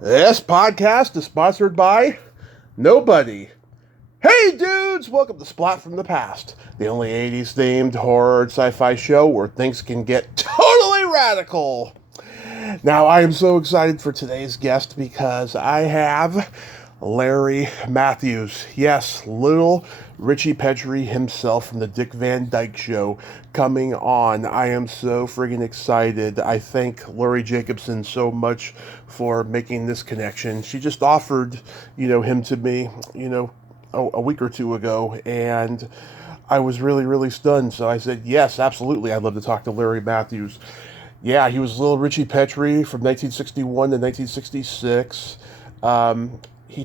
This podcast is sponsored by nobody. Hey dudes, welcome to Splat from the Past, the only 80s themed horror and sci-fi show where things can get totally radical. Now, I am so excited for today's guest because I have Larry Mathews. Yes, little Ritchie Petrie himself from the Dick Van Dyke Show coming on. I am so friggin' excited. I thank Lori Jacobson so much for making this connection. She just offered, him to me, a week or two ago, and I was really, really stunned. So I said, yes, absolutely. I'd love to talk to Larry Mathews. Yeah, he was little Ritchie Petrie from 1961 to 1966. He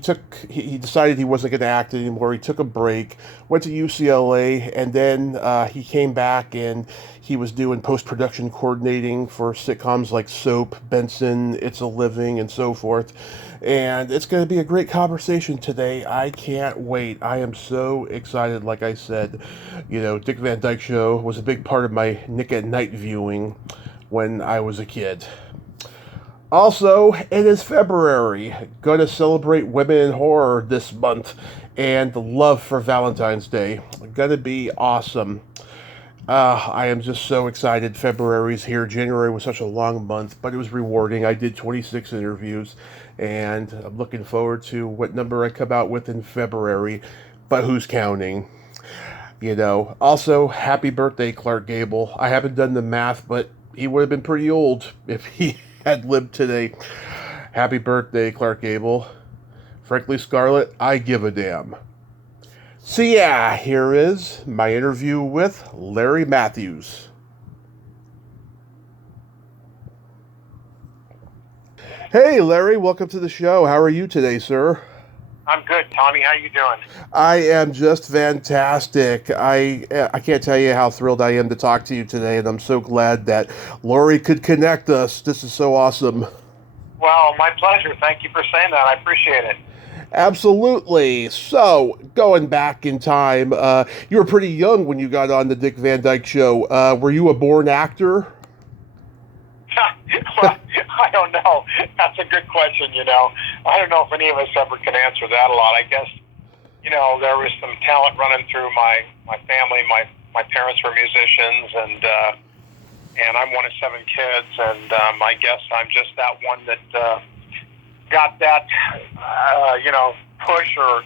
decided he wasn't going to act anymore. He took a break, went to UCLA, and then he came back and he was doing post-production coordinating for sitcoms like Soap, Benson, It's a Living, and so forth. And it's going to be a great conversation today. I can't wait. I am so excited. Like I said, Dick Van Dyke Show was a big part of my Nick at Night viewing when I was a kid. Also, it is February. Going to celebrate women in horror this month and the love for Valentine's Day. Going to be awesome. I am just so excited. February's here. January was such a long month, but it was rewarding. I did 26 interviews, and I'm looking forward to what number I come out with in February, but who's counting? Also, happy birthday, Clark Gable. I haven't done the math, but he would have been pretty old if he had lived today. Happy birthday, Clark Gable. Frankly, Scarlett, I give a damn. So yeah, here is my interview with Larry Mathews. Hey, Larry, welcome to the show. How are you today, sir? I'm good, Tommy. How you doing? I am just fantastic. I can't tell you how thrilled I am to talk to you today, and I'm so glad that Lori could connect us. This is so awesome. Well, my pleasure. Thank you for saying that. I appreciate it. Absolutely. So, going back in time, you were pretty young when you got on the Dick Van Dyke Show. Were you a born actor? Well, I don't know. That's a good question, I don't know if any of us ever can answer that a lot. I guess, there was some talent running through my family. My parents were musicians, and I'm one of 7 kids, and I guess I'm just that one that got that, push or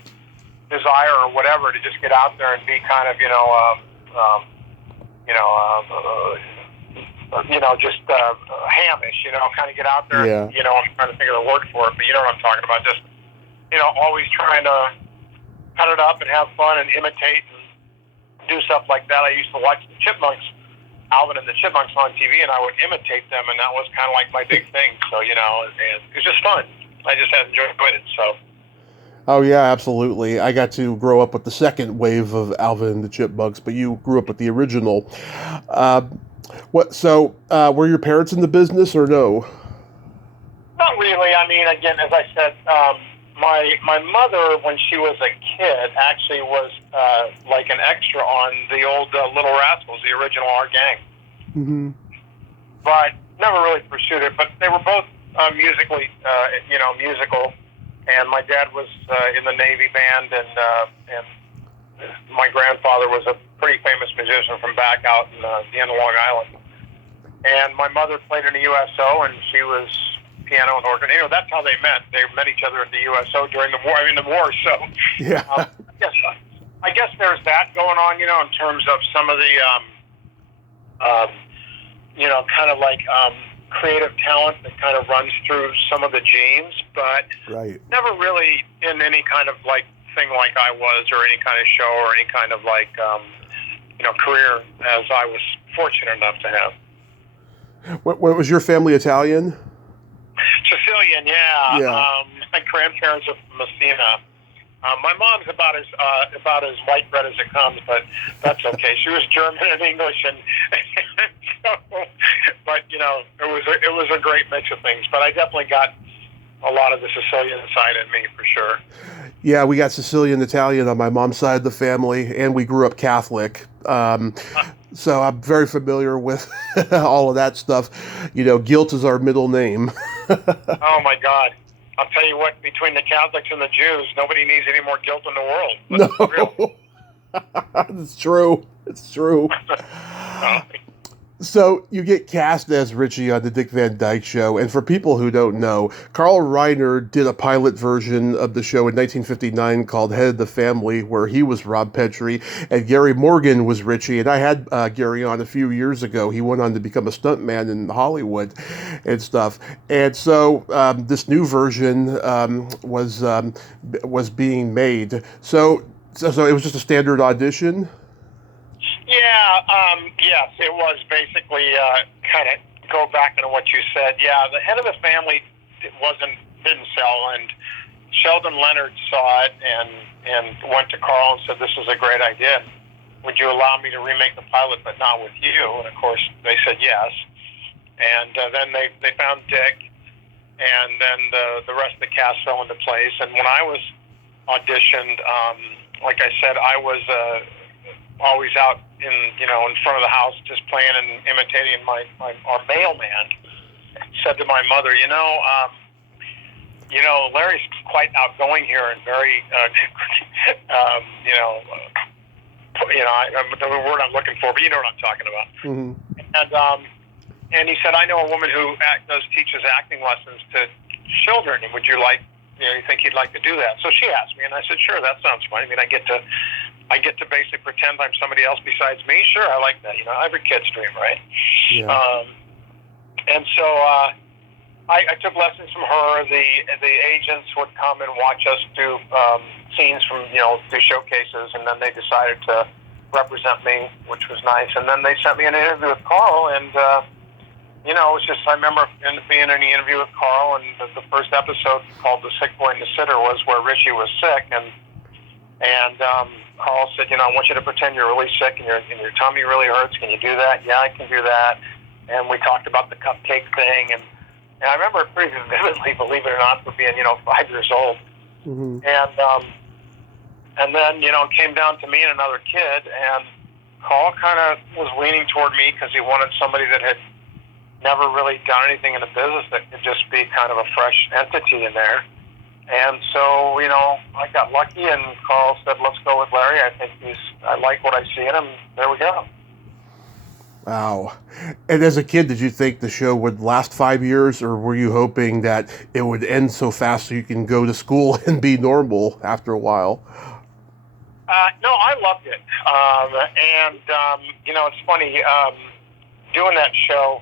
desire or whatever to just get out there and be kind of, just hamish, kind of get out there. Yeah. I'm trying to think of the word for it, but you know what I'm talking about. Just, always trying to cut it up and have fun and imitate and do stuff like that. I used to watch the Chipmunks, Alvin and the Chipmunks on TV, and I would imitate them, and that was kind of like my big thing. So, and it was just fun. I just had enjoyed it, so. Oh, yeah, absolutely. I got to grow up with the second wave of Alvin and the Chipmunks, but you grew up with the original. Were your parents in the business or no? Not really. I mean, again, as I said, my mother, when she was a kid, actually was like an extra on the old Little Rascals, the original Our Gang. Mm-hmm. But never really pursued it. But they were both musically, musical. And my dad was in the Navy band, and my grandfather was a pretty famous musician from back out in the end of Long Island. And my mother played in the USO, and she was piano and organ. That's how they met. They met each other at the USO during the war. The war. So, yeah. I guess there's that going on. In terms of some of the, kind of like creative talent that kind of runs through some of the genes, but right. Never really in any kind of like thing like I was, or any kind of show, or any kind of like career as I was fortunate enough to have. What was your family Italian? Sicilian, yeah. Yeah. My grandparents are from Messina. My mom's about as white bread as it comes, but that's okay. She was German and English, and but it was a great mix of things. But I definitely got a lot of the Sicilian side in me for sure. Yeah, we got Sicilian Italian on my mom's side of the family, and we grew up Catholic. So I'm very familiar with all of that stuff. Guilt is our middle name. Oh my God. I'll tell you what, between the Catholics and the Jews, nobody needs any more guilt in the world. Let's be real. It's true. It's true. So you get cast as Ritchie on the Dick Van Dyke Show, and for people who don't know, Carl Reiner did a pilot version of the show in 1959 called Head of the Family, where he was Rob Petrie, and Gary Morgan was Ritchie. And I had Gary on a few years ago. He went on to become a stuntman in Hollywood and stuff. And so this new version was being made. So it was just a standard audition. Yeah, yes, it was basically kind of go back into what you said. Yeah, the Head of the Family didn't sell, and Sheldon Leonard saw it and went to Carl and said, "This is a great idea. Would you allow me to remake the pilot, but not with you?" And of course, they said yes. And then they found Dick, and then the rest of the cast fell into place. And when I was auditioned, like I said, I was always out in front of the house, just playing and imitating our mailman. Said to my mother, Larry's quite outgoing here and very, the word I'm looking for, but you know what I'm talking about. Mm-hmm. And he said, I know a woman who teaches acting lessons to children, and would you like, you think he'd like to do that? So she asked me, and I said, sure, that sounds fun. I mean, I get to basically pretend I'm somebody else besides me. Sure, I like that. Every kid's dream, right? Yeah. And so I took lessons from her. The agents would come and watch us do scenes from do showcases, and then they decided to represent me, which was nice. And then they sent me an interview with Carl, and it was just, I remember being in the interview with Carl, and the first episode called "The Sick Boy and the Sitter" was where Ritchie was sick, and Carl said, I want you to pretend you're really sick and your tummy really hurts. Can you do that? Yeah, I can do that. And we talked about the cupcake thing, and I remember it pretty vividly, believe it or not, for being 5 years old. Mm-hmm. And then it came down to me and another kid, and Carl kind of was leaning toward me because he wanted somebody that had never really done anything in the business that could just be kind of a fresh entity in there. And so, I got lucky, and Carl said, let's go with Larry. I like what I see in him. There we go. Wow. And as a kid, did you think the show would last 5 years, or were you hoping that it would end so fast so you can go to school and be normal after a while? No, I loved it. It's funny, doing that show,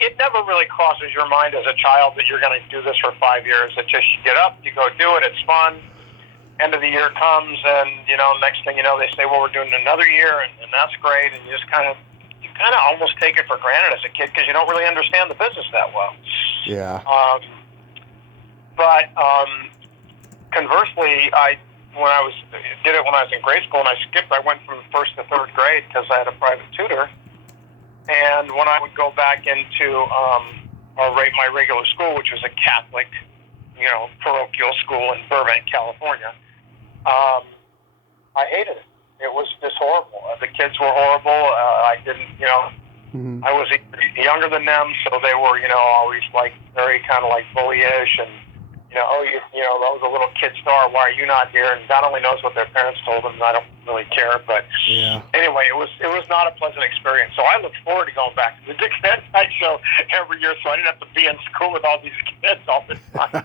it never really crosses your mind as a child that you're going to do this for 5 years. It's just you get up, you go do it, it's fun. End of the year comes, and next thing you know, they say, well, we're doing another year, and that's great. And you just kind of almost take it for granted as a kid because you don't really understand the business that well. Yeah. But conversely, when I was in grade school, and I went from first to third grade because I had a private tutor. And when I would go back into my regular school, which was a Catholic, parochial school in Burbank, California, I hated it. It was just horrible. The kids were horrible. I didn't, mm-hmm. I was younger than them, so they were, always very kind of bullyish, and that was a little kid star. Why are you not here? And God only knows what their parents told them. And I don't really care, but anyway, it was not a pleasant experience. So I look forward to going back to the Dick Van Dyke Show every year, so I didn't have to be in school with all these kids all the time.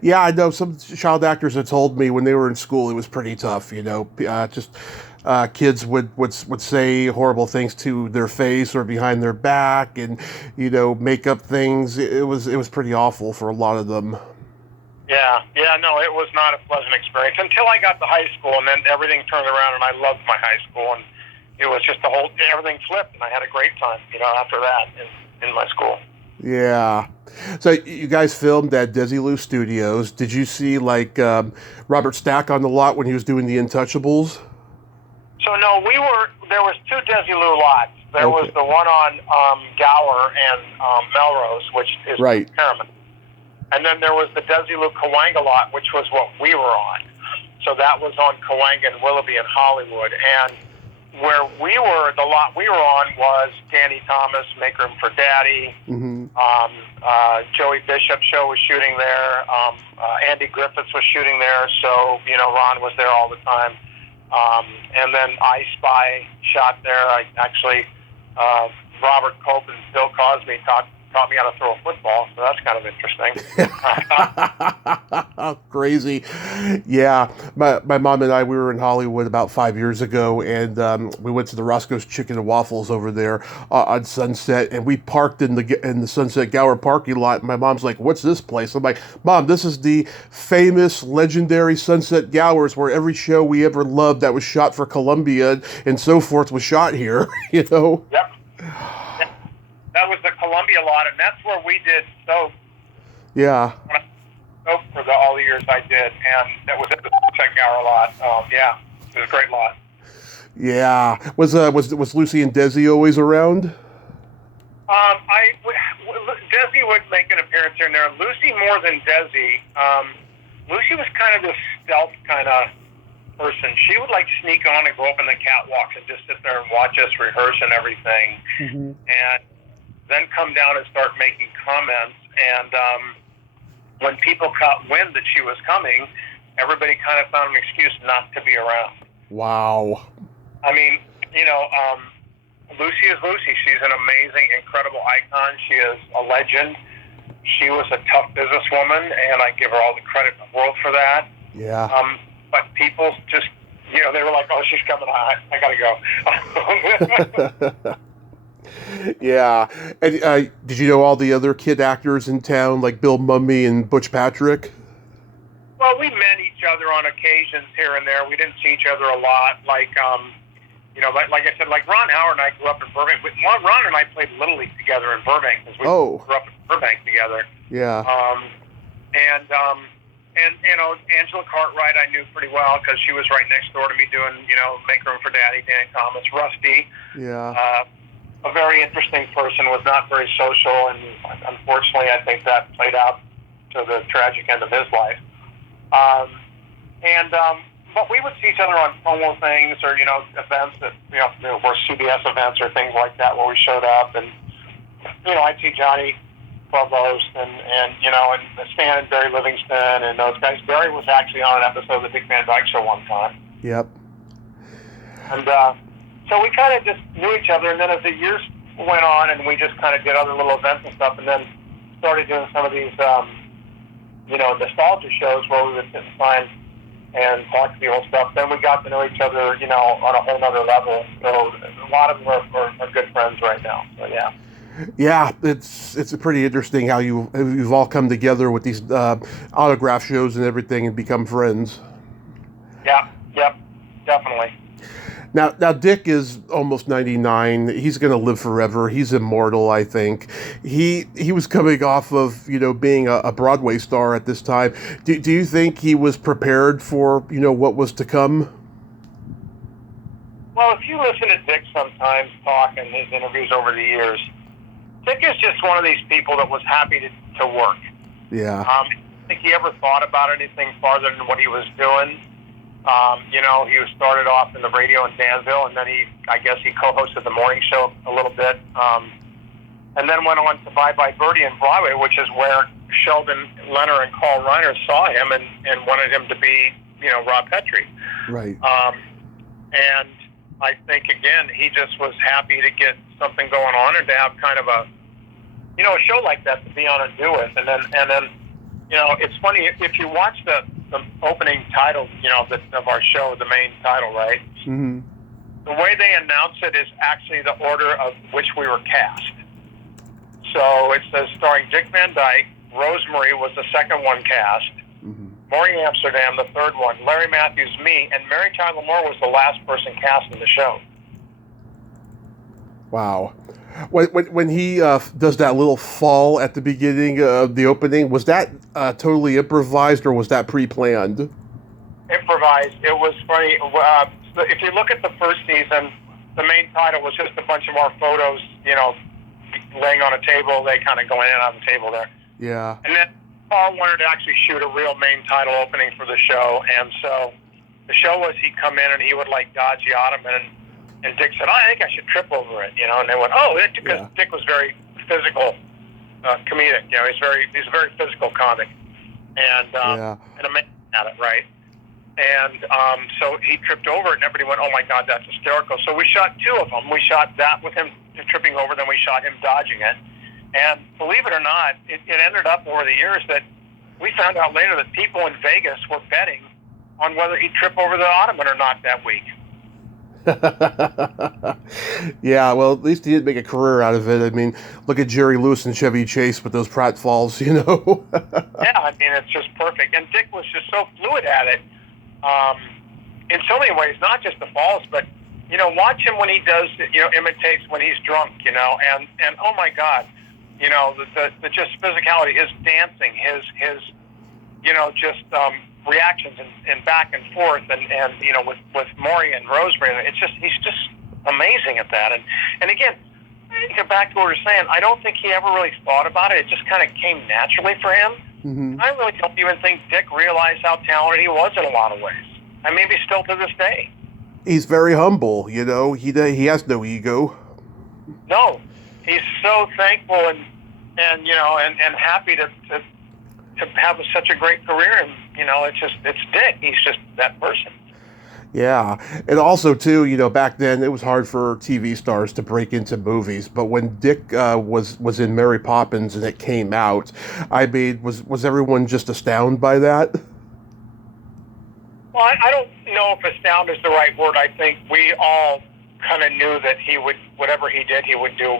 Yeah, I know some child actors have told me when they were in school it was pretty tough. Kids would say horrible things to their face or behind their back, and make up things. It was pretty awful for a lot of them. No, it was not a pleasant experience until I got to high school, and then everything turned around, and I loved my high school, and it was just everything flipped, and I had a great time, after that in my school. Yeah. So you guys filmed at Desilu Studios. Did you see Robert Stack on the lot when he was doing The Untouchables? So no, there was two Desilu lots. There was the one on Gower and Melrose, which is Paramount. And then there was the Desilu Cahuenga lot, which was what we were on. So that was on Cahuenga and Willoughby in Hollywood. And where the lot we were on was Danny Thomas, Make Room for Daddy. Mm-hmm. Joey Bishop's show was shooting there. Andy Griffiths was shooting there. So, Ron was there all the time. And then I Spy shot there. Robert Cope and Bill Cosby taught me how to throw a football, so that's kind of interesting. Crazy. Yeah. My mom and I, we were in Hollywood about 5 years ago, and we went to the Roscoe's Chicken and Waffles over there on Sunset, and we parked in the Sunset Gower parking lot, and my mom's like, "What's this place?" I'm like, "Mom, this is the famous, legendary Sunset Gowers, where every show we ever loved that was shot for Columbia and so forth was shot here," Yep. That was the Columbia lot, and that's where we did soap. Yeah. Soap for all the years I did, and that was at the Sunset Gower lot. Yeah, it was a great lot. Yeah. Was Lucy and Desi always around? Desi would make an appearance here and there. Lucy more than Desi. Lucy was kind of this stealth kind of person. She would sneak on and go up in the catwalks and just sit there and watch us rehearse and everything. Mm-hmm. And then come down and start making comments. And when people caught wind that she was coming, everybody kind of found an excuse not to be around. Wow. I mean, Lucy is Lucy. She's an amazing, incredible icon. She is a legend. She was a tough businesswoman, and I give her all the credit in the world for that. Yeah. But people just, they were like, "Oh, she's coming. I gotta go." Yeah. And did you know all the other kid actors in town, like Bill Mummy and Butch Patrick? Well, we met each other on occasions here and there. We didn't see each other a lot. Like I said, Ron Howard and I grew up in Burbank. Ron and I played Little League together in Burbank because we grew up in Burbank together. Yeah. And Angela Cartwright I knew pretty well because she was right next door to me doing, Make Room for Daddy, Danny Thomas, Rusty. Yeah. A very interesting person, was not very social, and unfortunately I think that played out to the tragic end of his life. But we would see each other on promo things or, events that, were CBS events or things like that where we showed up. And, I'd see Johnny Provost and Stan and Barry Livingston and those guys. Barry was actually on an episode of the Dick Van Dyke Show one time. Yep. And so we kind of just knew each other. And then as the years went on and we just kind of did other little events and stuff and then started doing some of these, nostalgia shows where we would sit and sign and talk to the old stuff. Then we got to know each other, on a whole nother level. So a lot of them are good friends right now. So, yeah. Yeah, it's pretty interesting how you've all come together with these autograph shows and everything and become friends. Yeah, yep, definitely. Now Dick is almost 99. He's going to live forever. He's immortal, I think. He was coming off of, being a Broadway star at this time. Do you think he was prepared for, what was to come? Well, if you listen to Dick sometimes talk in his interviews over the years, Dick is just one of these people that was happy to work. Yeah. I don't think he ever thought about anything farther than what he was doing. He started off in the radio in Danville, and then he co-hosted the morning show a little bit, and then went on to Bye Bye Birdie in Broadway, which is where Sheldon Leonard and Carl Reiner saw him and wanted him to be, Rob Petrie. Right. And I think, again, he just was happy to get something going on and to have kind of a show like that to be on and do with. And then it's funny, if you watch the opening title, of our show, the main title, right? Mm-hmm. The way they announce it is actually the order of which we were cast. So it says starring Dick Van Dyke, Rosemary was the second one cast, mm-hmm. Maureen Amsterdam, the third one, Larry Mathews, me, and Mary Tyler Moore was the last person cast in the show. Wow. When he does that little fall at the beginning of the opening, was that totally improvised or was that pre-planned? Improvised. It was funny. If you look at the first season, the main title was just a bunch of our photos, laying on a table. They kind of going in and out of the table there. Yeah. And then Paul wanted to actually shoot a real main title opening for the show, and so the show was he'd come in and he would dodge the ottoman And Dick said, I think I should trip over it, And they went, because Dick was very physical, comedic. He's a very physical comic, and amazing at it, right? And so he tripped over it, and everybody went, oh my God, that's hysterical. So we shot 2 of them. We shot that with him tripping over, then we shot him dodging it. And believe it or not, it ended up over the years that we found out later that people in Vegas were betting on whether he'd trip over the ottoman or not that week. Yeah, well, at least he did make a career out of it. I mean, look at Jerry Lewis and Chevy Chase with those pratfalls, Yeah, I mean, it's just perfect. And Dick was just so fluid at it in so many ways, not just the falls, but, watch him when he does, imitates when he's drunk, and oh my God, the just physicality, his dancing, his reactions and back and forth, and with Maury and Rosemary, he's just amazing at that. And again, get back to what we were saying, I don't think he ever really thought about it. It just kind of came naturally for him. Mm-hmm. I really don't even think Dick realized how talented he was in a lot of ways. And maybe still to this day. He's very humble, he has no ego. No, he's so thankful and happy to have such a great career, and it's Dick. He's just that person. Yeah, and also too, back then it was hard for TV stars to break into movies. But when Dick was in Mary Poppins and it came out, I mean, was everyone just astounded by that? Well, I don't know if astounded is the right word. I think we all kind of knew that he would, whatever he did, he would do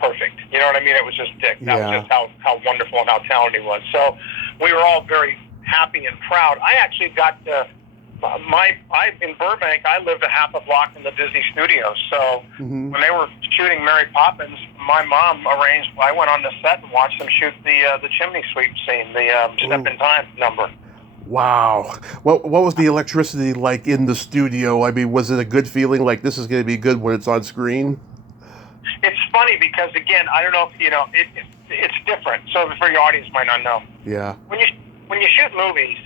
perfect. You know what I mean? It was just Dick. That was just how wonderful and how talented he was. So we were all very happy and proud. I actually got to in Burbank. I lived a half a block from the Disney Studios. So when they were shooting Mary Poppins, my mom arranged. I went on the set and watched them shoot the chimney sweep scene, the Step in Time number. Wow. What was the electricity like in the studio? I mean, was it a good feeling, like this is going to be good when it's on screen? It's funny because, again, I don't know if it's different. So for your audience might not know. Yeah. When you shoot movies,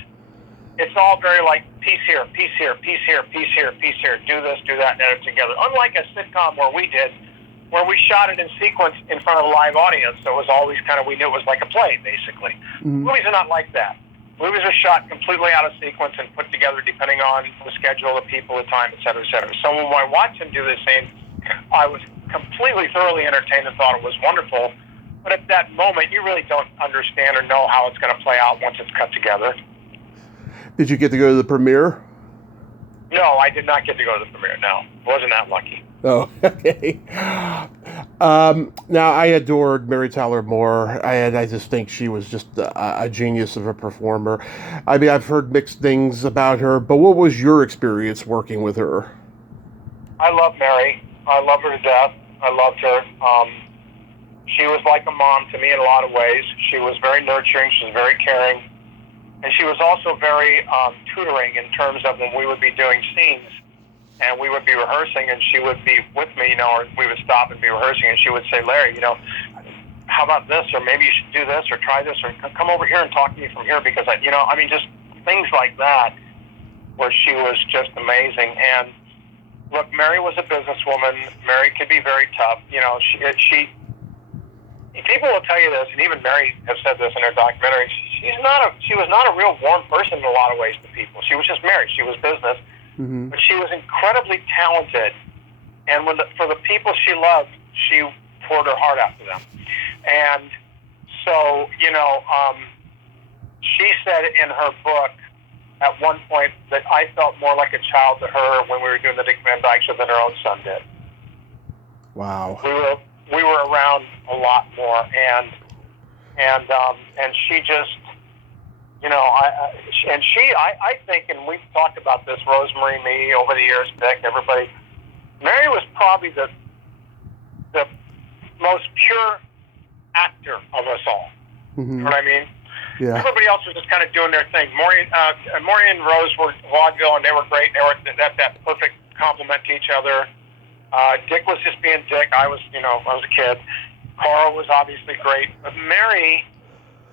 it's all very like piece here, piece here, piece here, piece here, piece here. Do this, do that, and edit together. Unlike a sitcom where we shot it in sequence in front of a live audience, so it was always we knew it was like a play, basically. Mm-hmm. Movies are not like that. Movies are shot completely out of sequence and put together depending on the schedule, the people, the time, et cetera, et cetera. So when I watched him do this scene, I was completely thoroughly entertained and thought it was wonderful. But at that moment, you really don't understand or know how it's going to play out once it's cut together. Did you get to go to the premiere? No, I did not get to go to the premiere, no. Wasn't that lucky. Oh, okay. Now, I adored Mary Tyler Moore, and I just think she was just a genius of a performer. I mean, I've heard mixed things about her, but what was your experience working with her? I love Mary. I love her to death. I loved her. She was like a mom to me in a lot of ways. She was very nurturing. She was very caring. And she was also very tutoring in terms of when we would be doing scenes and we would be rehearsing and she would be with me, or we would stop and be rehearsing and she would say, Larry, how about this? Or maybe you should do this or try this or come over here and talk to me from here because, just things like that where she was just amazing. And look, Mary was a businesswoman. Mary could be very tough. She people will tell you this, and even Mary has said this in her documentary. She was not a real warm person in a lot of ways to people. She was just Mary. She was business, but she was incredibly talented. And for the people she loved, she poured her heart out to them. And so, she said in her book at one point that I felt more like a child to her when we were doing the Dick Van Dyke Show than her own son did. Wow. We were around a lot more, and she just, I think, and we've talked about this, Rosemary, me, over the years, Dick, everybody. Mary was probably the most pure actor of us all. Mm-hmm. You know what I mean? Yeah. Everybody else was just kind of doing their thing. Maury and Rose were vaudeville, and they were great. They were that perfect complement to each other. Dick was just being Dick. I was a kid. Carl was obviously great. But Mary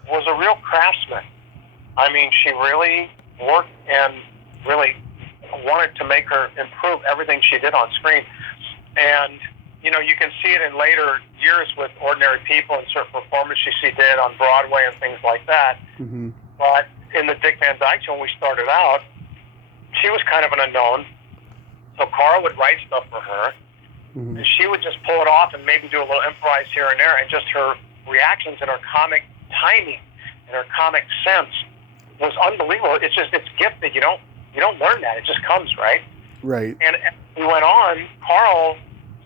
was a real craftsman. I mean, she really worked and really wanted to make her improve everything she did on screen. And, you know, you can see it in later years with Ordinary People and certain performances she did on Broadway and things like that. Mm-hmm. But in the Dick Van Dyke Show, when we started out, she was kind of an unknown. So Carl would write stuff for her, Mm-hmm. and she would just pull it off and maybe do a little improvise here and there, and just her reactions and her comic timing and her comic sense was unbelievable. It's gifted. You don't learn that. It just comes, right? Right. And as we went on, Carl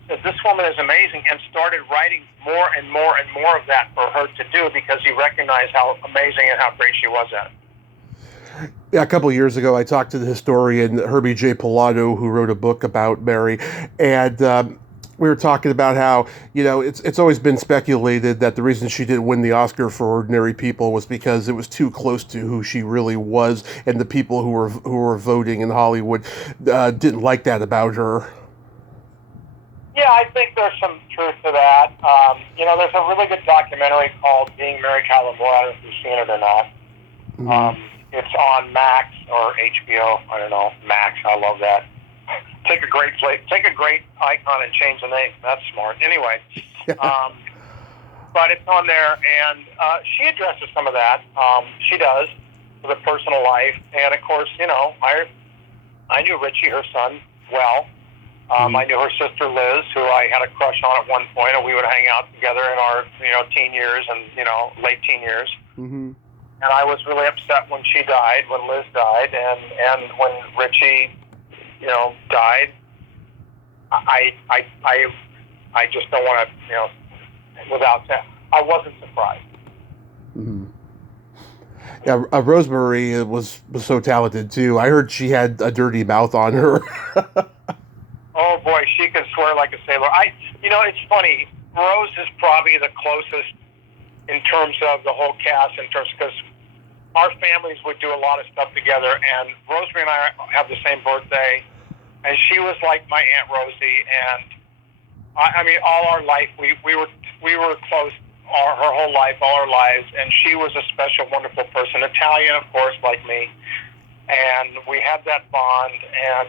said, this woman is amazing, and started writing more and more and more of that for her to do, because he recognized how amazing and how great she was at it. Yeah, a couple of years ago, I talked to the historian Herbie J. Pilato, who wrote a book about Mary, and we were talking about how, you know, it's always been speculated that the reason she didn't win the Oscar for Ordinary People was because it was too close to who she really was, and the people who were voting in Hollywood didn't like that about her. Yeah, I think there's some truth to that. You know, there's a really good documentary called Being Mary Tyler Moore. I don't know if you've seen it or not. Mm-hmm. It's on Max or HBO. I don't know. Max. I love that. Take a great icon and change the name. That's smart. Anyway, but it's on there, and she addresses some of that. She does, with her personal life, and of course, you know, I knew Ritchie, her son, well. I knew her sister Liz, who I had a crush on at one point, and we would hang out together in our, you know, teen years and, you know, late teen years. Mm-hmm. And I was really upset when she died, when Liz died, and when Ritchie, you know, died. I just don't want to, you know, without that, I wasn't surprised. Mm-hmm. Yeah, Rosemary was so talented too. I heard she had a dirty mouth on her. Oh boy, she could swear like a sailor. You know, it's funny. Rose is probably the closest in terms of the whole cast, because our families would do a lot of stuff together, and Rosemary and I have the same birthday, and she was like my Aunt Rosie, and I mean, all our life we were close, her whole life, all our lives, and she was a special, wonderful person. Italian, of course, like me, and we had that bond, and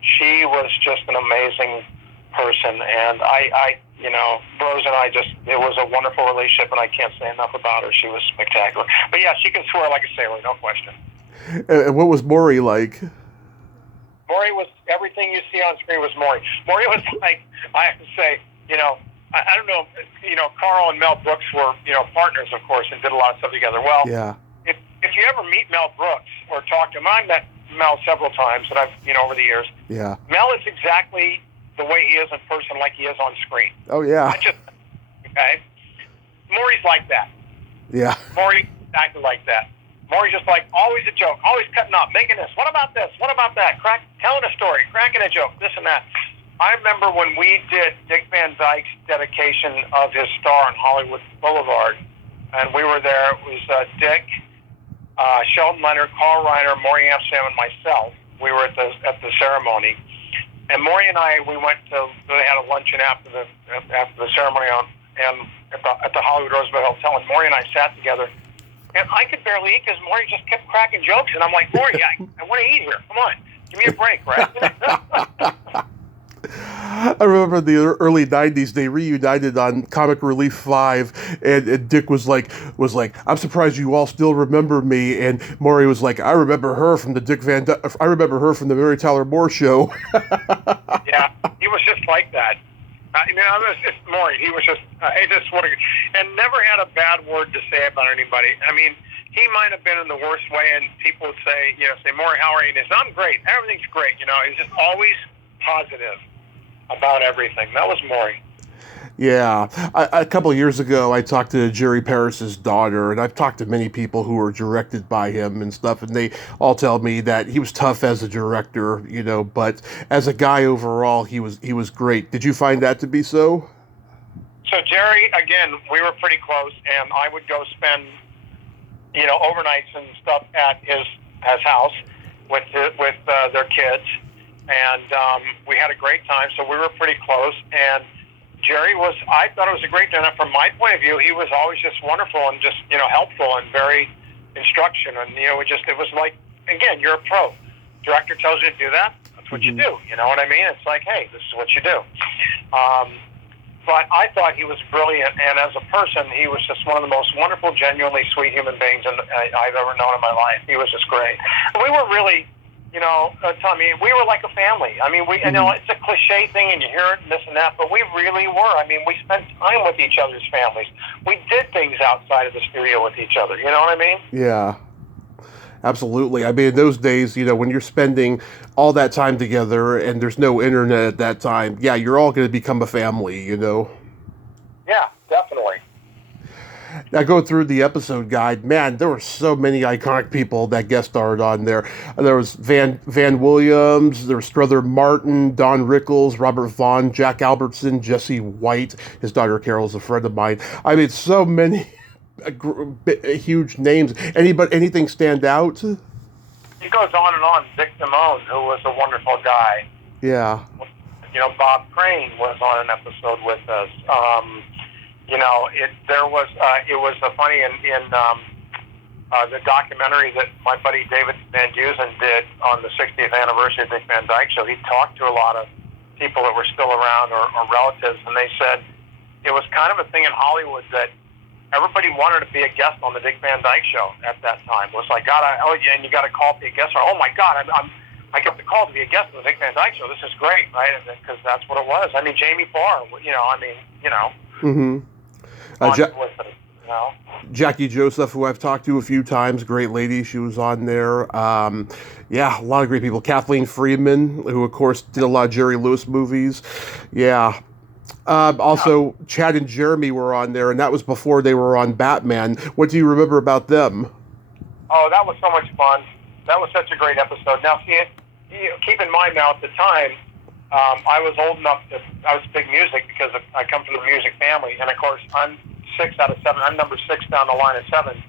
she was just an amazing person, and I you know, Rose and I it was a wonderful relationship, and I can't say enough about her. She was spectacular. But yeah, she can swear like a sailor, no question. And what was Maury like? Maury was, everything you see on screen was Maury. Maury was like, I have to say, you know, I don't know, you know, Carl and Mel Brooks were, you know, partners, of course, and did a lot of stuff together. Well, yeah. If you ever meet Mel Brooks or talk to him, I met Mel several times, and I've, you know, over the years. Yeah. Mel is exactly the way he is in person, like he is on screen. Oh yeah. Okay. Maury's like that. Yeah. Maury's exactly like that. Maury's just like, always a joke, always cutting up, making this. What about this? What about that? Telling a story, cracking a joke, this and that. I remember when we did Dick Van Dyke's dedication of his star on Hollywood Boulevard, and we were there. It was Dick, Sheldon Leonard, Carl Reiner, Maury Amsterdam, and myself. We were at the ceremony, and Maury and I, we had a luncheon after the ceremony at the Hollywood Roosevelt Hotel, and Maury and I sat together, and I could barely eat because Maury just kept cracking jokes, and I'm like, Maury, I want to eat here. Come on, give me a break, right? I remember the early 90s, they reunited on Comic Relief 5, and Dick was like, I'm surprised you all still remember me, and Maury was like, I remember her from the Mary Tyler Moore Show. Yeah, he was just like that. You know, it's Maury. He was just, and never had a bad word to say about anybody. I mean, he might have been in the worst way, and people would say, Maury, how are you? And he said, I'm great. Everything's great. You know, he's just always positive about everything. That was Maury. Yeah. A couple of years ago, I talked to Jerry Paris's daughter, and I've talked to many people who were directed by him and stuff, and they all tell me that he was tough as a director, you know, but as a guy overall, he was great. Did you find that to be so? So Jerry, again, we were pretty close, and I would go spend, overnights and stuff at his house with their kids, and we had a great time. So we were pretty close, and Jerry I thought it was a great dinner. From my point of view, he was always just wonderful and just, helpful and very instruction. And, it was like, again, you're a pro. Director tells you to do that, that's That's what you do. You know what I mean? It's like, hey, this is what you do. But I thought he was brilliant, and as a person, he was just one of the most wonderful, genuinely sweet human beings I've ever known in my life. He was just great. And we were really, Tommy, we were like a family. I mean, you know, it's a cliche thing, and you hear it and this and that, but we really were. I mean, we spent time with each other's families. We did things outside of the studio with each other. You know what I mean? Yeah. Absolutely. I mean, in those days, you know, when you're spending all that time together and there's no internet at that time, yeah, you're all going to become a family, you know? Yeah, definitely. Now, going through the episode guide, man, there were so many iconic people that guest starred on there. There was Van Williams, there was Strother Martin, Don Rickles, Robert Vaughn, Jack Albertson, Jesse White. His daughter Carol's a friend of mine. I mean, so many huge names. Anything stand out? It goes on and on. Dick Damone, who was a wonderful guy. Yeah. You know, Bob Crane was on an episode with us. You know, it was funny in the documentary that my buddy David Van Dusen did on the 60th anniversary of Dick Van Dyke Show. He talked to a lot of people that were still around or relatives, and they said it was kind of a thing in Hollywood that everybody wanted to be a guest on the Dick Van Dyke Show at that time. It was like, God, and you got a call to be a guest. Or, oh my God, I got the call to be a guest on the Dick Van Dyke Show. This is great, right? Because that's what it was. I mean, Jamie Farr, you know, Mm-hmm. with it, you know. Jackie Joseph, who I've talked to a few times, great lady, she was on there. Yeah, a lot of great people. Kathleen Freeman, who of course did a lot of Jerry Lewis movies. Yeah. Also, Chad and Jeremy were on there, and that was before they were on Batman. What do you remember about them? Oh, that was so much fun. That was such a great episode. Now, see, keep in mind now, at the time, I was old enough I was big music because I come from the music family, and of course, I'm 6 out of 7. I'm number 6 down the line of 7.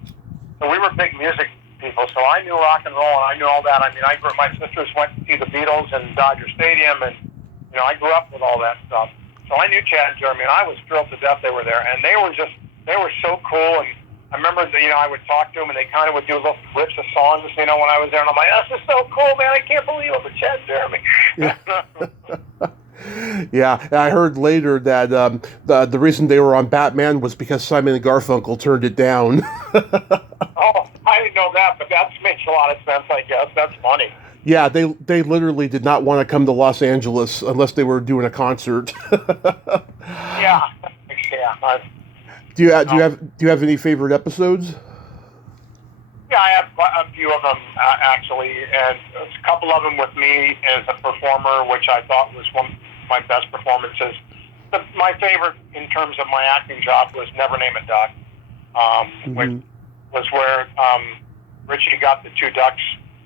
So we were big music people, so I knew rock and roll, and I knew all that. I mean, my sisters went to see the Beatles in Dodger Stadium, and, you know, I grew up with all that stuff. So I knew Chad and Jeremy, and I was thrilled to death they were there. And they were so cool. And I remember, you know, I would talk to them, and they kind of would do little rips of songs, you know, when I was there. And I'm like, this is so cool, man. I can't believe it, but Chad and Jeremy. Yeah, I heard later that the reason they were on Batman was because Simon and Garfunkel turned it down. Oh, I didn't know that, but that makes a lot of sense, I guess. That's funny. Yeah, they literally did not want to come to Los Angeles unless they were doing a concert. Yeah. Do you have any favorite episodes? Yeah, I have a few of them actually, and a couple of them with me as a performer, which I thought was one of my best performances. My favorite in terms of my acting job was Never Name a Duck, which was where Ritchie got the 2 ducks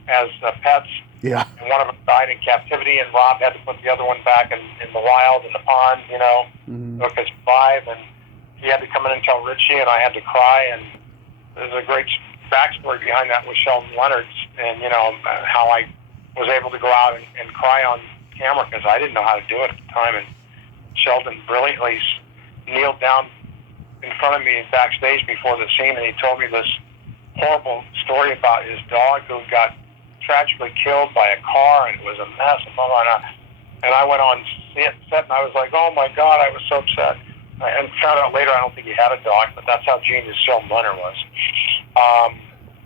as pets. Yeah. And one of them died in captivity, and Rob had to put the other one back in the wild, in the pond, you know, so it could survive. And he had to come in and tell Ritchie, and I had to cry. And there's a great backstory behind that with Sheldon Leonard's, and, you know, how I was able to go out and cry on camera because I didn't know how to do it at the time. And Sheldon brilliantly kneeled down in front of me backstage before the scene, and he told me this horrible story about his dog who got tragically killed by a car, and it was a mess, and blah, blah, blah. And I went on set, and I was like, oh my God, I was so upset. And found out later I don't think he had a dog, but that's how genius Sheldon Leonard was.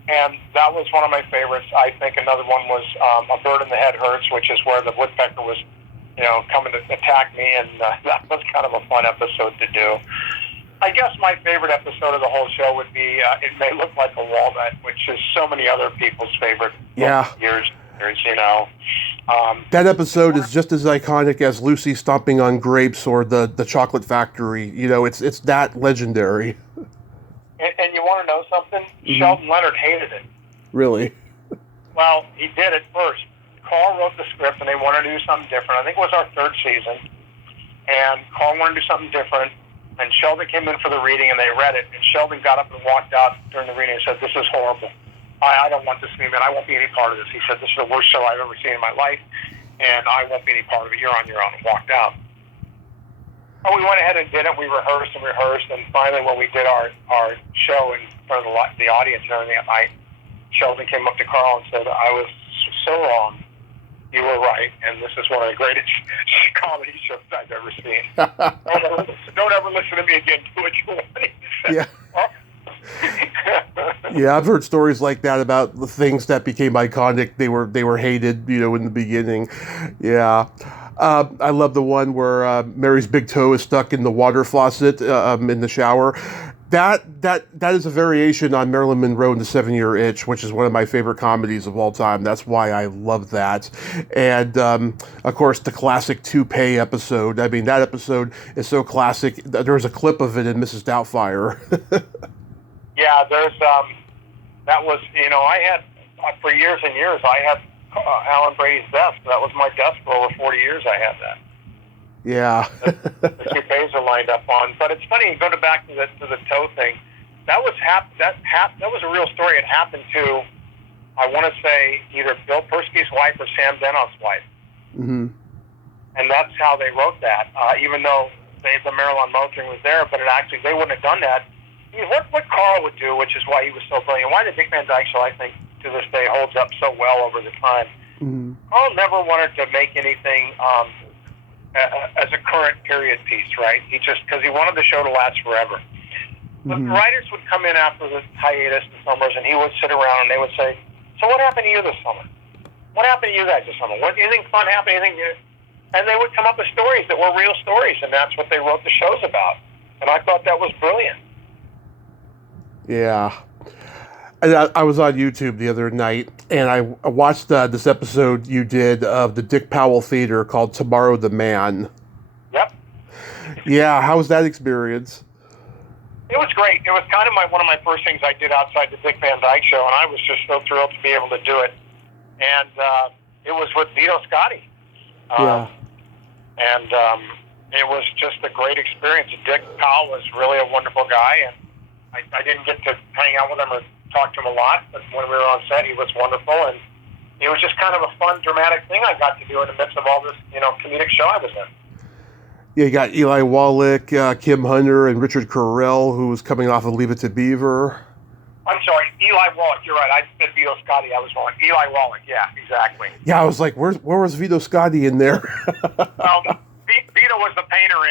And that was one of my favorites. I think another one was A Bird in the Head Hurts, which is where the woodpecker was, you know, coming to attack me, and that was kind of a fun episode to do. I guess my favorite episode of the whole show would be It May Look Like a Walnut, which is so many other people's favorite years, you know. That episode is just as iconic as Lucy stomping on grapes or the Chocolate Factory. You know, it's that legendary. And you want to know something? Sheldon Leonard hated it. Really? Well, he did it first. Carl wrote the script, and they wanted to do something different. I think it was our 3rd season. And Carl wanted to do something different. And Sheldon came in for the reading, and they read it. And Sheldon got up and walked out during the reading and said, this is horrible. I don't want this to be, man. I won't be any part of this. He said, this is the worst show I've ever seen in my life, and I won't be any part of it. You're on your own, and walked out. And we went ahead and did it. We rehearsed, and finally when we did our show in front of the audience and everything, Sheldon came up to Carl and said, I was so wrong. You were right, and this is one of the greatest comedy shows I've ever seen. Don't ever listen to me again. Do what you want. Yeah. Yeah, I've heard stories like that about the things that became iconic. They were hated, in the beginning. Yeah. I love the one where Mary's big toe is stuck in the water faucet in the shower. That is a variation on Marilyn Monroe and the 7-Year Itch, which is one of my favorite comedies of all time. That's why I love that. And, of course, the classic toupee episode. I mean, that episode is so classic. There's a clip of it in Mrs. Doubtfire. Yeah, that was, I had, for years and years, I had Alan Brady's desk. That was my desk for over 40 years. I had that. Yeah. The toupees are lined up on. But it's funny, you go back to the toe thing. That was a real story. It happened to, I want to say, either Bill Persky's wife or Sam Denoff's wife. Mm-hmm. And that's how they wrote that, even though the Marilyn Monroe thing was there. But they wouldn't have done that. What Carl would do, which is why he was so brilliant, why the Dick Van Dyke Show, I think, to this day holds up so well over the time. Mm-hmm. Carl never wanted to make anything as a current period piece, right? Because he wanted the show to last forever. But the writers would come in after the hiatus in summers, and he would sit around and they would say, "So what happened to you this summer? What happened to you guys this summer? Anything fun happened? Anything new?" And they would come up with stories that were real stories, and that's what they wrote the shows about. And I thought that was brilliant. Yeah. And I was on YouTube the other night, and I watched this episode you did of the Dick Powell Theater called Tomorrow the Man. Yep. Yeah, how was that experience? It was great. It was kind of one of my first things I did outside the Dick Van Dyke Show, and I was just so thrilled to be able to do it. And it was with Vito Scotti. Yeah. And it was just a great experience. Dick Powell was really a wonderful guy, and I didn't get to hang out with him or talk to him a lot, but when we were on set, he was wonderful, and it was just kind of a fun, dramatic thing I got to do in the midst of all this, comedic show I was in. Yeah, you got Eli Wallach, Kim Hunter, and Richard Carell, who was coming off of Leave It to Beaver. I'm sorry, Eli Wallach, you're right. I said Vito Scotti, I was wrong. Eli Wallach, yeah, exactly. Yeah, I was like, where was Vito Scotti in there? Well, Vito was the painter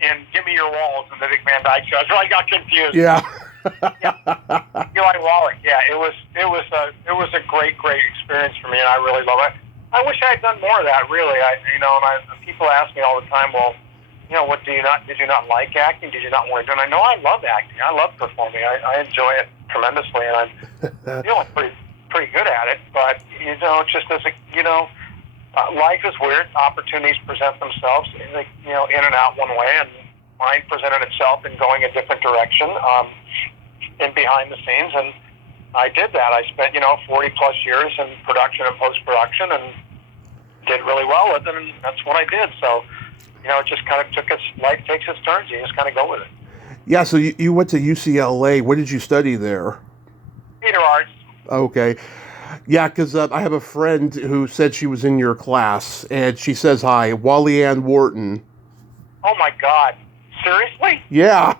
in Give Me Your Walls in the Dick Van Dyke Show. So I got confused. Yeah. Yeah. Eli Wallach, yeah, it was a great experience for me, and I really love it. I wish I had done more of that. Really, people ask me all the time, well, what did you not like acting? Did you not want to do it? And I know I love acting. I love performing. I enjoy it tremendously, and I'm pretty good at it. But just as life is weird. Opportunities present themselves, in and out one way, and mine presented itself in going a different direction, in behind the scenes, and I did that. I spent 40 plus years in production and post production, and did really well with it, and that's what I did. So, it just kind of life takes its turns. You just kind of go with it. Yeah. So you went to UCLA. What did you study there? Theater arts. Okay. Yeah, because I have a friend who said she was in your class, and she says hi, Wally Ann Wharton. Oh my God! Seriously? Yeah.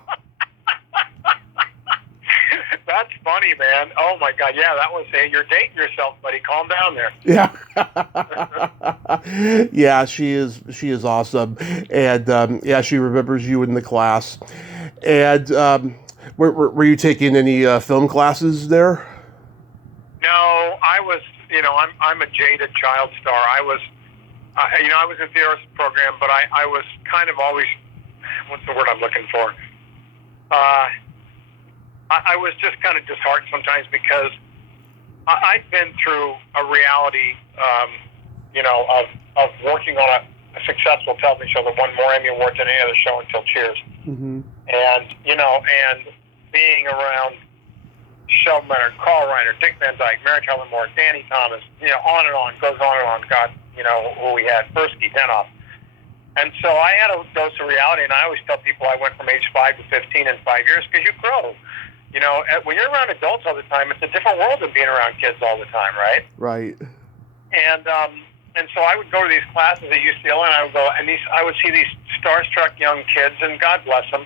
That's funny, man. Oh my God! Yeah, that was. Hey, you're dating yourself, buddy. Calm down there. Yeah. Yeah, she is awesome, and she remembers you in the class. And were you taking any film classes there? No, I was. I'm a jaded child star. I was in the theater program, but I was kind of always. What's the word I'm looking for? I was just kind of disheartened sometimes because I'd been through a reality, of working on a successful television show that won more Emmy Awards than any other show until Cheers. Mm-hmm. And being around Sheldon Leonard, Carl Reiner, Dick Van Dyke, Mary Tyler Moore, Danny Thomas, on and on, goes on and on. God, who we had, Persky, Denoff. And so I had a dose of reality, and I always tell people I went from age 5 to 15 in 5 years because you grow. When you're around adults all the time, it's a different world than being around kids all the time, right? Right. And so I would go to these classes at UCLA, and I would see these starstruck young kids, and God bless them.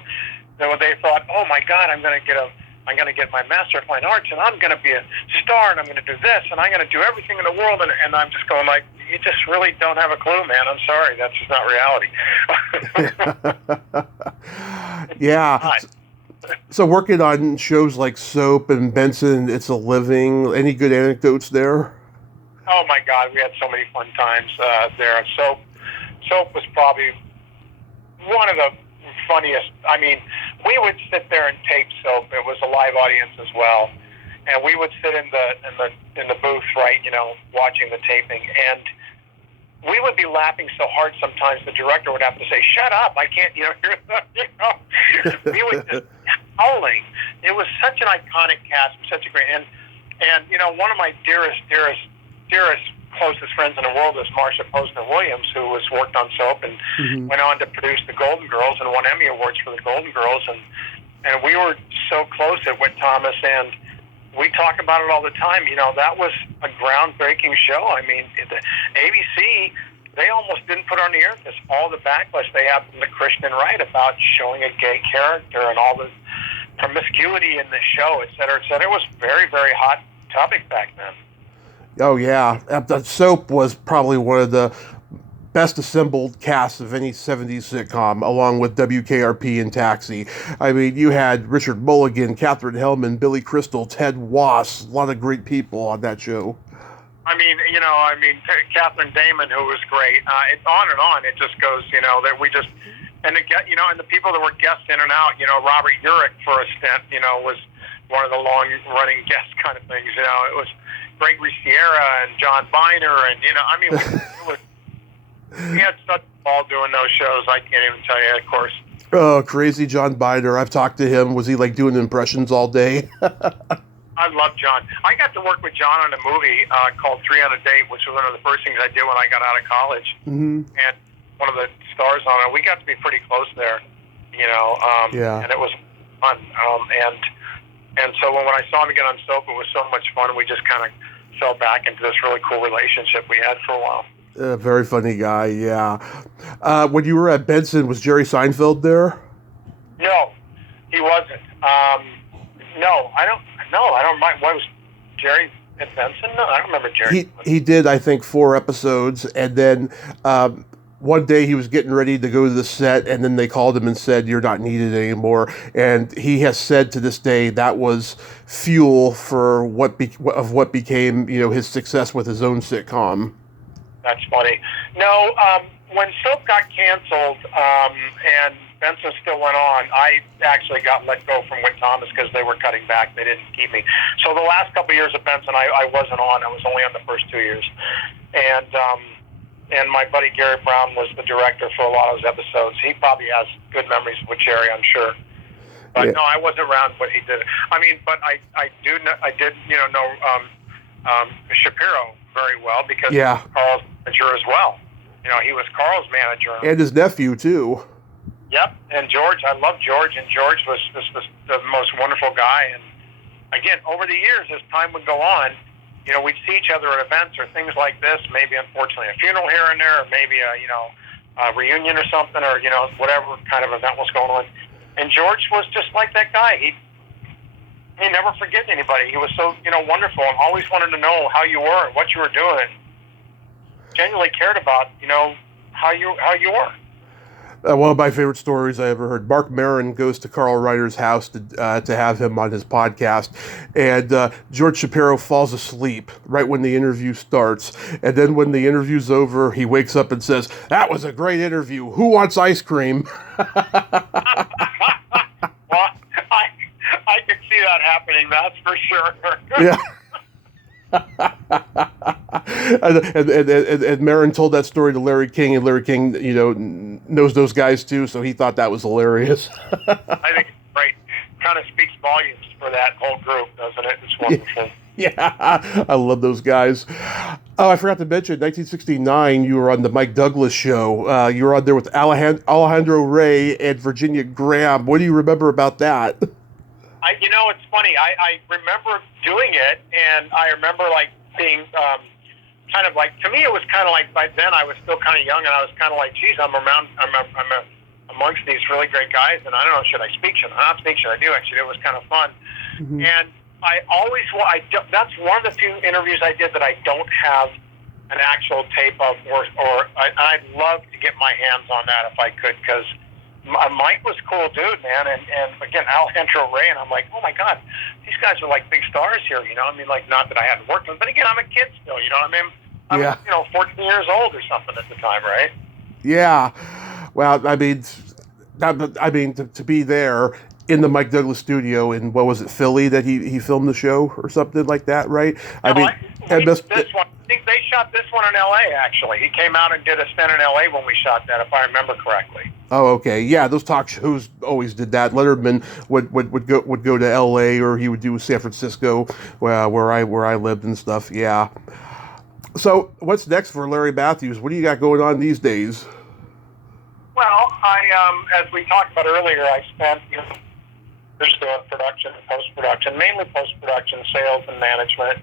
They thought, oh my God, I'm going to get a I'm going to get my Master of Fine Arts, and I'm going to be a star, and I'm going to do this, and I'm going to do everything in the world. And I'm just going like, you just really don't have a clue, man. I'm sorry. That's just not reality. Yeah. So working on shows like Soap and Benson, It's a Living, any good anecdotes there? Oh, my God. We had so many fun times there. Soap was probably one of the funniest. I mean, we would sit there and tape Soap. It was a live audience as well, and we would sit in the booth, right, watching the taping, and we would be laughing so hard sometimes the director would have to say, "Shut up! I can't hear them." We would just howling. It was such an iconic cast, such a great, and one of my dearest closest friends in the world is Marsha Posner Williams, who was worked on Soap and went on to produce the Golden Girls and won Emmy Awards for the Golden Girls, and we were so close at Whit Thomas, and we talk about it all the time. That was a groundbreaking show. I mean, the ABC, they almost didn't put on the air because all the backlash they had from the Christian right about showing a gay character and all the promiscuity in the show, et cetera, et cetera. It was very, very hot topic back then. Oh, yeah. Soap was probably one of the best assembled casts of any 70s sitcom, along with WKRP and Taxi. I mean, you had Richard Mulligan, Katherine Hellman, Billy Crystal, Ted Wass, a lot of great people on that show. I mean, Catherine Damon, who was great. It's on and on. It just goes, that we just, and the people that were guests in and out, Robert Urich for a stint, was one of the long-running guest kind of things. It was Gregory Sierra and John Biner, and we had such a ball doing those shows. I can't even tell you, of course. Oh, crazy John Biner. I've talked to him. Was he like doing impressions all day? I love John. I got to work with John on a movie called 3 on a Date, which was one of the first things I did when I got out of college. Mm-hmm. And one of the stars on it. We got to be pretty close there, yeah. And it was fun. And so when I saw him again on Soap, it was so much fun. We just kind of fell back into this really cool relationship we had for a while. Very funny guy, yeah. When you were at Benson, was Jerry Seinfeld there? No, he wasn't. No, I don't mind. What was Jerry at Benson? No, I don't remember Jerry. He did, I think, 4 episodes, and then one day he was getting ready to go to the set, and then they called him and said, "You're not needed anymore." And he has said to this day that was fuel for what became his success with his own sitcom. That's funny. No, when Soap got canceled and Benson still went on, I actually got let go from Whit Thomas because they were cutting back. They didn't keep me. So the last couple of years of Benson, I wasn't on. I was only on the first 2 years. And my buddy Gary Brown was the director for a lot of those episodes. He probably has good memories with Jerry, I'm sure. But no, I wasn't around when he did it. I mean, but I did know Shapiro very well because he was Carl's manager as well. He was Carl's manager. And his nephew, too. Yep, and George. I love George, and George was the most wonderful guy. And again, over the years, as time would go on, we'd see each other at events or things like this, maybe unfortunately a funeral here and there, or maybe a reunion or something, or, whatever kind of event was going on. And George was just like that guy. He never forget anybody. He was so, wonderful and always wanted to know how you were and what you were doing. Genuinely cared about, how you were. One of my favorite stories I ever heard. Mark Maron goes to Carl Reiner's house to have him on his podcast, and George Shapiro falls asleep right when the interview starts. And then when the interview's over, he wakes up and says, "That was a great interview. Who wants ice cream?" Well, I can see that happening. That's for sure. Yeah. and Maron told that story to Larry King, and Larry King, knows those guys too, so he thought that was hilarious. I think it's great. Kind of speaks volumes for that whole group, doesn't it? It's wonderful. Yeah, I love those guys. Oh, I forgot to mention, 1969, you were on the Mike Douglas show. You were on there with Alejandro Rey and Virginia Graham. What do you remember about that? It's funny. I remember doing it, and I remember being kind of to me it was kind of by then I was still kind of young, and I was kind of geez, I'm amongst these really great guys, and I don't know, should I speak? Should I not speak? Should I do? Actually, it was kind of fun. And that's one of the few interviews I did that I don't have an actual tape of, or I'd love to get my hands on that if I could, because Mike was a cool dude, man, and again, Alejandro Ray, and I'm like, oh my God, these guys are like big stars here, you know? I mean, like, not that I hadn't worked with them, but again, I'm a kid still, you know what I mean? I was, 14 years old or something at the time, right? Yeah. Well, I mean, to be there in the Mike Douglas studio in, what was it, Philly, that he filmed the show or something like that, right? I think they shot this one in L.A., actually. He came out and did a stint in L.A. when we shot that, if I remember correctly. Oh, okay. Yeah, those talk shows always did that. Letterman would go to L.A., or he would do San Francisco, where I lived and stuff. Yeah. So, what's next for Larry Mathews? What do you got going on these days? Well, as we talked about earlier, I spent just doing production and post-production, mainly post-production, sales and management.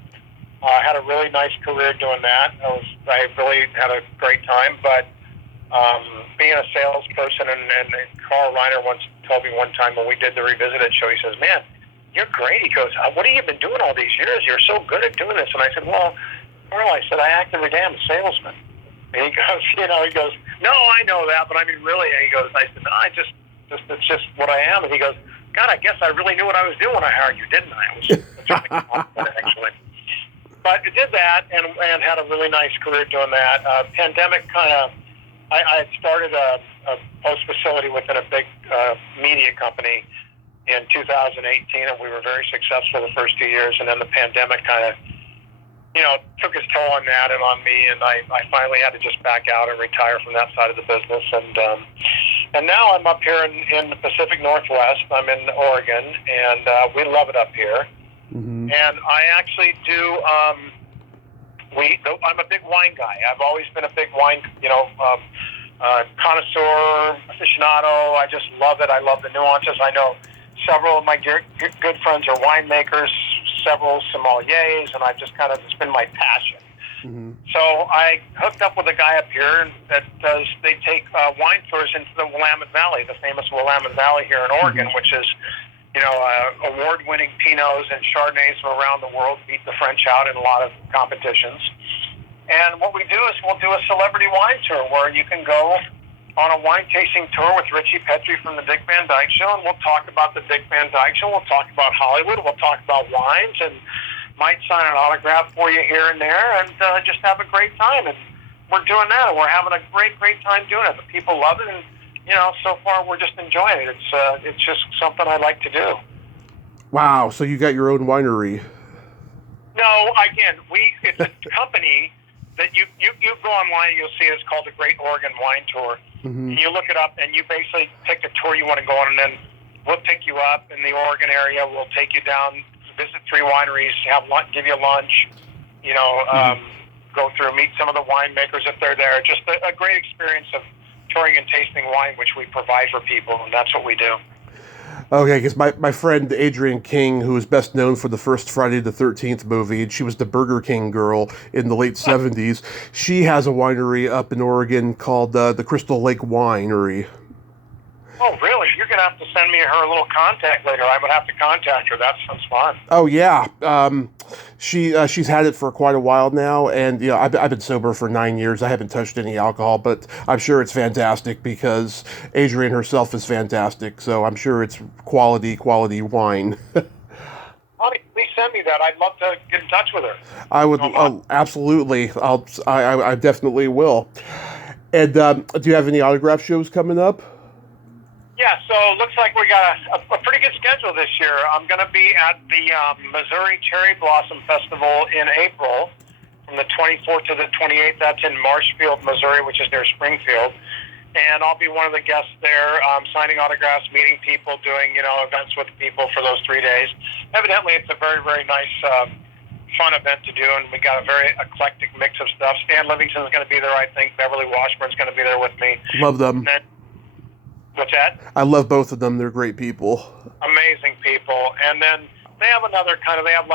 Had a really nice career doing that. I really had a great time, but being a salesperson, and Carl Reiner once told me one time when we did the Revisited show, he says, man, you're great. He goes, what have you been doing all these years? You're so good at doing this. And I said, well, Carl, I said, I act every day. I'm a salesman. And he goes, no, I know that, but I mean, really? And he goes, I said, no, it's just what I am. And he goes, God, I guess I really knew what I was doing when I hired you, didn't I? It was actually. But I did that and had a really nice career doing that. Pandemic I had started a post facility within a big media company in 2018, and we were very successful the first 2 years, and then the pandemic took its toll on that and on me, and I finally had to just back out and retire from that side of the business. And now I'm up here in the Pacific Northwest. I'm in Oregon, and we love it up here. Mm-hmm. And I actually do. I'm a big wine guy. I've always been a big wine, connoisseur, aficionado. I just love it. I love the nuances. I know several of my good friends are winemakers, several sommeliers, and it's been my passion. Mm-hmm. So I hooked up with a guy up here they take wine tours into the Willamette Valley, the famous Willamette Valley here in Oregon, mm-hmm. which is, award-winning Pinots and Chardonnays from around the world, beat the French out in a lot of competitions. And what we do is we'll do a celebrity wine tour where you can go on a wine tasting tour with Ritchie Petrie from the Dick Van Dyke Show, and we'll talk about the Dick Van Dyke Show, we'll talk about Hollywood, we'll talk about wines, and might sign an autograph for you here and there, and just have a great time. And we're doing that, and we're having a great, great time doing it. The people love it, and so far we're just enjoying it. It's just something I like to do. Wow, so you got your own winery? No, again, it's a company that you go online and you'll see it's called the Great Oregon Wine Tour. Mm-hmm. And you look it up and you basically pick the tour you want to go on, and then we'll pick you up in the Oregon area. We'll take you down, visit 3 wineries, give you lunch, mm-hmm. Go through, meet some of the winemakers if they're there. Just a great experience of touring and tasting wine, which we provide for people, and that's what we do. Okay, because my friend Adrienne King, who is best known for the first Friday the 13th movie, and she was the Burger King girl in the late 70s, she has a winery up in Oregon called the Crystal Lake Winery. Oh, really? You're going to have to send me her little contact later. I would have to contact her. That sounds fun. Oh, yeah. She's had it for quite a while now, and I've been sober for 9 years. I haven't touched any alcohol, but I'm sure it's fantastic because Adrienne herself is fantastic, so I'm sure it's quality wine. Please send me that. I'd love to get in touch with her. I would absolutely. I definitely will. And do you have any autograph shows coming up? Yeah, so it looks like we got a pretty good schedule this year. I'm going to be at the Missouri Cherry Blossom Festival in April from the 24th to the 28th. That's in Marshfield, Missouri, which is near Springfield. And I'll be one of the guests there, signing autographs, meeting people, doing, events with people for those 3 days. Evidently, it's a very, very nice, fun event to do, and we got a very eclectic mix of stuff. Stan Livingston's going to be there, I think. Beverly Washburn's going to be there with me. Love them. What's that? I love both of them. They're great people. Amazing people. And then they have another they have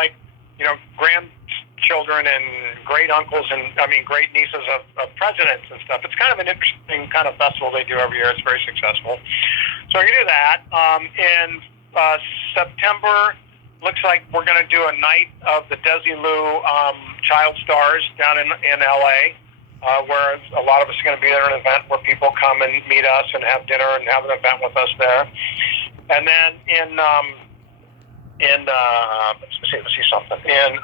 grandchildren and great uncles and, great nieces of presidents and stuff. It's kind of an interesting kind of festival they do every year. It's very successful. So I can do that. In September, looks like we're going to do a night of the Desilu Child Stars down in L.A., where a lot of us are going to be there at an event where people come and meet us and have dinner and have an event with us there. And then let's see something. In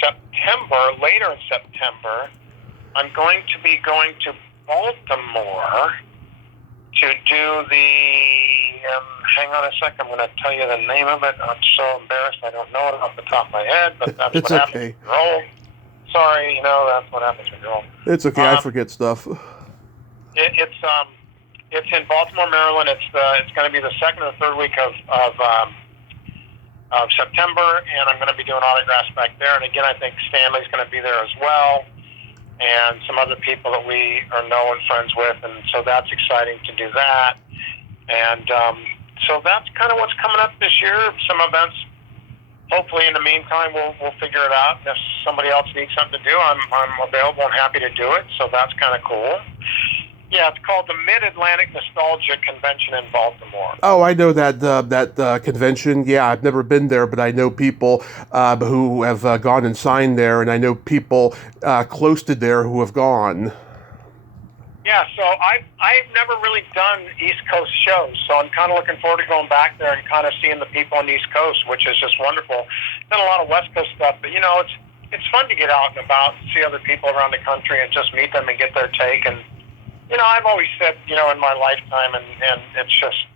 September, later in September, I'm going to be going to Baltimore to do the, hang on a second, I'm going to tell you the name of it. I'm so embarrassed I don't know it off the top of my head, but that's It's what okay. happens when you're old. Sorry, that's what happens when you're old. It's okay, I forget stuff. It's in Baltimore, Maryland. It's going to be the second or third week of September, and I'm going to be doing autographs back there. And again, I think Stanley's going to be there as well, and some other people that we are known friends with, and so that's exciting to do that. And so that's kind of what's coming up this year. Some events. Hopefully, in the meantime, we'll figure it out. If somebody else needs something to do, I'm available and happy to do it. So that's kind of cool. Yeah, it's called the Mid-Atlantic Nostalgia Convention in Baltimore. Oh, I know that convention. Yeah, I've never been there, but I know people who have gone and signed there, and I know people close to there who have gone. Yeah, so I've never really done East Coast shows, so I'm kind of looking forward to going back there and kind of seeing the people on the East Coast, which is just wonderful. Done a lot of West Coast stuff, but it's fun to get out and about and see other people around the country and just meet them and get their take. And I've always said, in my lifetime, and it's just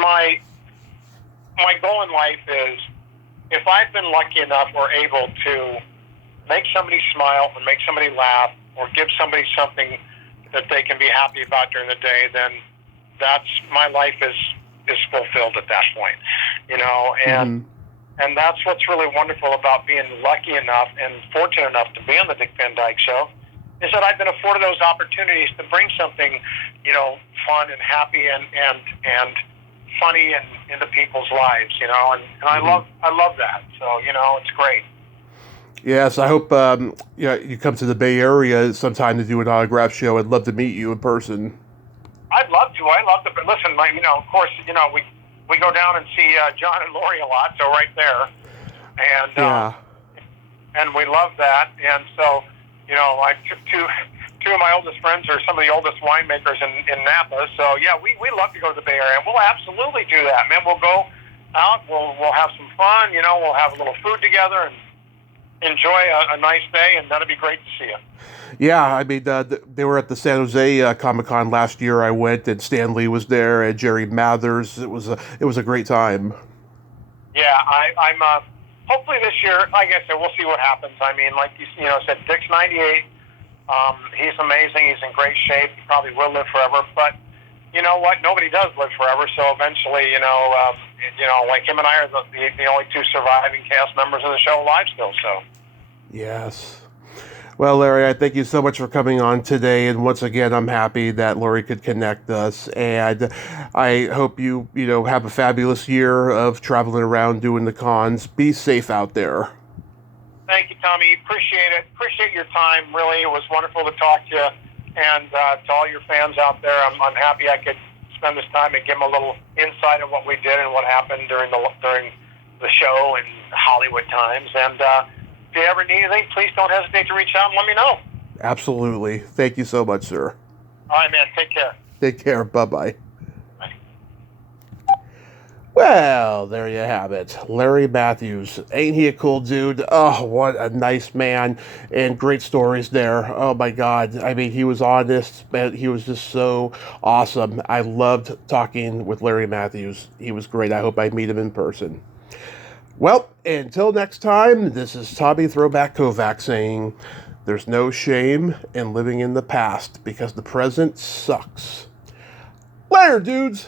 my goal in life is, if I've been lucky enough or able to make somebody smile or make somebody laugh or give somebody something that they can be happy about during the day, then that's, my life is fulfilled at that point, and and that's what's really wonderful about being lucky enough and fortunate enough to be on the Dick Van Dyke Show, is that I've been afforded those opportunities to bring something, fun and happy and funny into people's lives, and I love that. So, it's great. Yes, I hope you come to the Bay Area sometime to do an autograph show. I'd love to meet you in person. I'd love to. I love to. But listen, of course, we go down and see John and Lori a lot, so right there, and and we love that. And so, I took two of my oldest friends are some of the oldest winemakers in Napa. So yeah, we love to go to the Bay Area, and we'll absolutely do that, man. We'll go out. We'll have some fun. We'll have a little food together and enjoy a nice day, and that'll be great to see you. Yeah, I mean, they were at the San Jose Comic-Con last year. I went, and Stan Lee was there, and Larry Mathews. It was a great time. Yeah, I'm hopefully this year, like I said, we'll see what happens. I mean, like you said, Dick's 98. He's amazing. He's in great shape. He probably will live forever. But you know what? Nobody does live forever. So eventually, like him and I are the only two surviving cast members of the show alive still. So. Yes. Well, Larry, I thank you so much for coming on today. And once again, I'm happy that Lori could connect us. And I hope you have a fabulous year of traveling around doing the cons. Be safe out there. Thank you, Tommy. Appreciate it. Appreciate your time. Really, it was wonderful to talk to you. And to all your fans out there, I'm happy I could spend this time and give them a little insight of what we did and what happened during the show and Hollywood times. And if you ever need anything, please don't hesitate to reach out and let me know. Absolutely. Thank you so much, sir. All right, man. Take care. Take care. Bye-bye. Bye. Well, there you have it. Larry Mathews. Ain't he a cool dude? Oh, what a nice man. And great stories there. Oh, my God. I mean, he was honest. Man, he was just so awesome. I loved talking with Larry Mathews. He was great. I hope I meet him in person. Well, until next time, this is Tommy Throwback Kovac saying, there's no shame in living in the past because the present sucks. Later, dudes!